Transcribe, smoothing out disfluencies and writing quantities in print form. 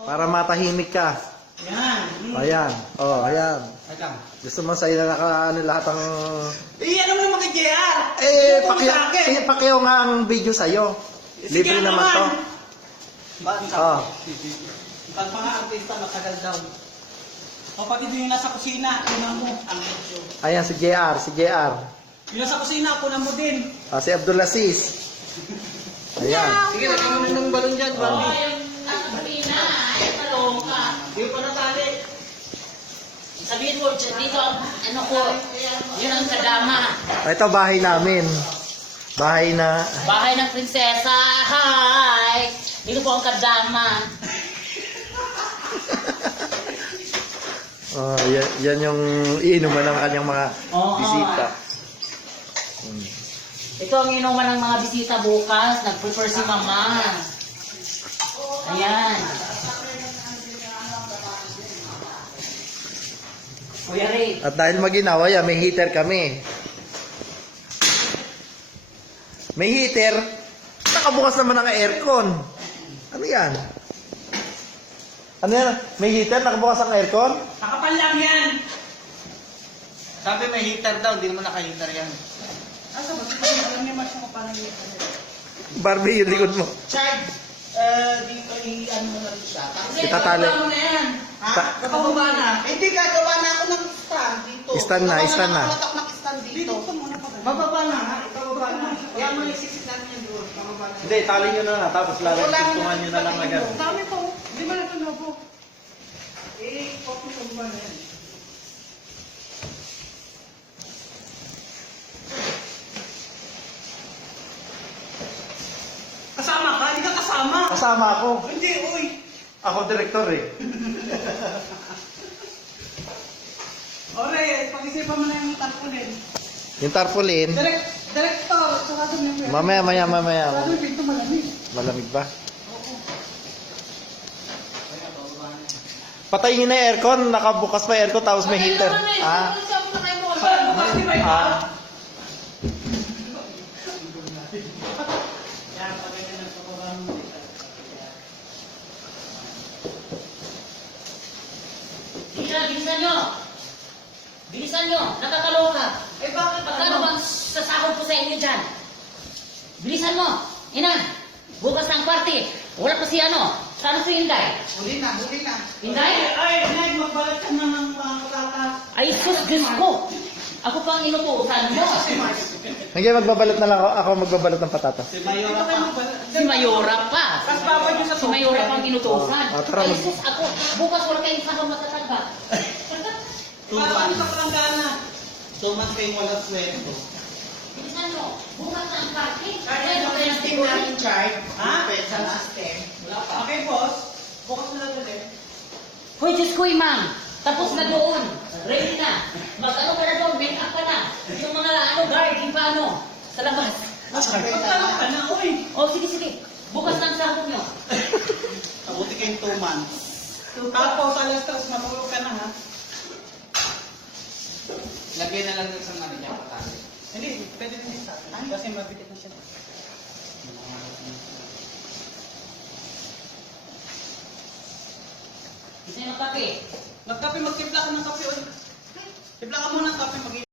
Para matahimik ka. Yan. Ayan. Oh, ayan. Wait lang. Gusto mo sa'yo na ano lahat ang... Ano mo naman kay JR? Pakiyaw nga ang video sa'yo. Libre naman to. Oh. Pag mga artista, matagal daw. O pag ito yung nasa kusina, kunan mo ang video. Ayan, si JR. Yung nasa kusina, kunan mo din. Si Abdulaziz. Ayan. Sige, lagyan mo na ng balon dyan, Barbie. Yung nasa kusina, ay kaloka. Hindi pa natali. Sabihin mo, dito ang ano ko, yun ang kadama. Ito bahay namin. Bahay na... Bahay ng prinsesa, hi! Dito po ang kadama. Yan yung iinuman ng kanyang mga bisita. Ito ang inuman ng mga bisita bukas. Nag-prepare si mama. Ayan. Kuya Ray. At dahil maginawa yan, may heater kami. May heater, nakabukas naman ang aircon. Ano yan? Ano yan? May heater, nakabukas ang aircon? Nakapal lang yan. Sabi may heater daw, hindi naman naka-heater yan. Asa ba? Alam niya mas mo parang heater. Barbie, yung likod mo. Chad, dito i-ano mo na rin siya. Itatali. Ano na yan? Ha? Kapababa na? Hindi, gagawa na ako ng stand dito. Stand na. Nakalatak na stand dito. Bababa na ha? Bababa na. Kaya mo isisit namin yan doon. Bababa na. Hindi, tali nyo na lang. Tapos lalagtungan nyo na lang agad. Dami po. Hindi ba natin na po? Focus ang ba na yan? Kasama ka? Hindi ka kasama. Kasama ako. Hindi, uy. Ako direktor eh. Ore, pag-isipan mo na yung tarpaulin. Yung tarpaulin, Director, sarado mo yung mamaya. sarado yung pinto malamig. Malamig ba? Patayin nyo na yung aircon. Nakabukas pa yung aircon tapos may heater. Yan, pag-ganyan ng pagbabahan mo. Bilisan nyo! Bilisan nyo! Nakakaloka! Eh bakit Pagkano bang sasahod ko sa inyo dyan? Bilisan mo! Inan! Bukas ng party! Wala pa si ano? Saan si Inday? Huli na. Inday? Ay, magbalat ka na ng mga katatas. Ay, sus, Diyos ko! Ako pang inutusan mo! Hindi, magbabalot na lang ako. Ako magbabalot ng patatas. Si Mayora pa. Si Mayora pa! Mas babad yung sa Si Mayora pang inutusan! Tara, Ay, sus, ako! Bukas wala kayong sahod matatagba! Paano sa palanggana? 2 months kayong walang sweldo. Bilisan mo! Bukas ng party! Chart. Ha? Sa system. Wala pa. Okay, boss. Bukas na lang ulit. Hoy, Diyos ko, ma'am! Tapos na doon! Ready na! Mag-ano ka na doon? Make up ka na! Yung mga guard, yung paano? Sa labas! Magkano ka na, uy? O, sige! Bukas ng sahod nyo! Mabuti kayong 2 months. Tapos, alas 3, matulog ka na, ha? Lagyan na lang sa mga niya patali. Hindi, pwede din sa akin. Kasi mabigat na siya. Isa yung kape. Magkape, magtimpla ka ng kape, uy. Timpla ka muna ng kape,